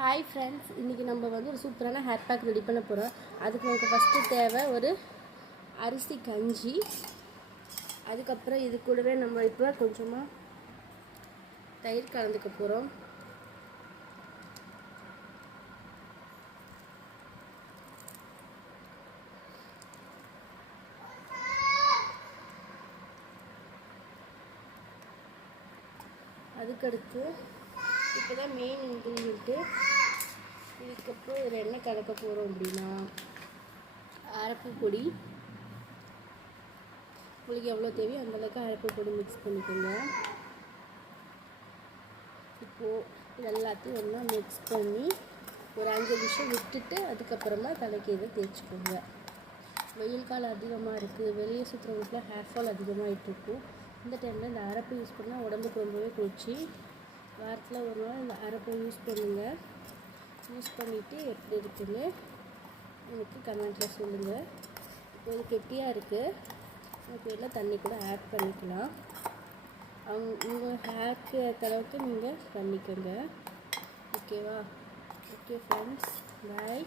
Hi friends, இன்றைக்கி நம்ம வந்து ஒரு சூப்பரான ஹேர் பேக் ரெடி பண்ண போகிறோம். அதுக்கு நமக்கு ஃபஸ்ட்டு தேவை ஒரு அரிசி கஞ்சி. அதுக்கப்புறம் இது கூடவே நம்ம இப்போ கொஞ்சமாக தயிர் கலந்துக்க போகிறோம். அதுக்கடுத்து இப்போ தான் மெயின் இன்க்ரீடியண்ட்டு. இதுக்கப்புறம் இதில் என்ன கலக்க போகிறோம் அப்படின்னா அரப்பு பொடி. உங்களுக்கு எவ்வளோ தேவையோ அந்தளவுக்கு அரப்பு பொடி மிக்ஸ் பண்ணிக்கோங்க. இப்போது இது எல்லாத்தையும் ஒன்றா மிக்ஸ் பண்ணி ஒரு 5 நிமிஷம் விட்டுட்டு அதுக்கப்புறமா தலைக்கு இதை தேய்ச்சிக்கோங்க. வெயில் காலம் அதிகமாக இருக்குது, வெளியே சுற்றுறவங்களுக்குலாம் ஹேர் ஃபால் அதிகமாகிட்டுருக்கும். இந்த டைமில் இந்த அரப்பு யூஸ் பண்ணால் உடம்புக்கு ரொம்பவே குளிர்ச்சி. வாரத்தில் ஒரு நாள் இந்த அரப்பை யூஸ் பண்ணுங்கள். யூஸ் பண்ணிவிட்டு எப்படி இருக்குன்னு எனக்கு கமெண்ட்டில் சொல்லுங்கள். இப்போ இது கெட்டியாக இருக்குது, இப்போ எல்லாம் தண்ணி கூட ஆட் பண்ணிக்கலாம். உங்கள் ஹேருக்கு ஏற்ற அளவுக்கு நீங்கள் பண்ணிக்கோங்க. ஓகேவா? ஓகே ஃப்ரெண்ட்ஸ், பாய்.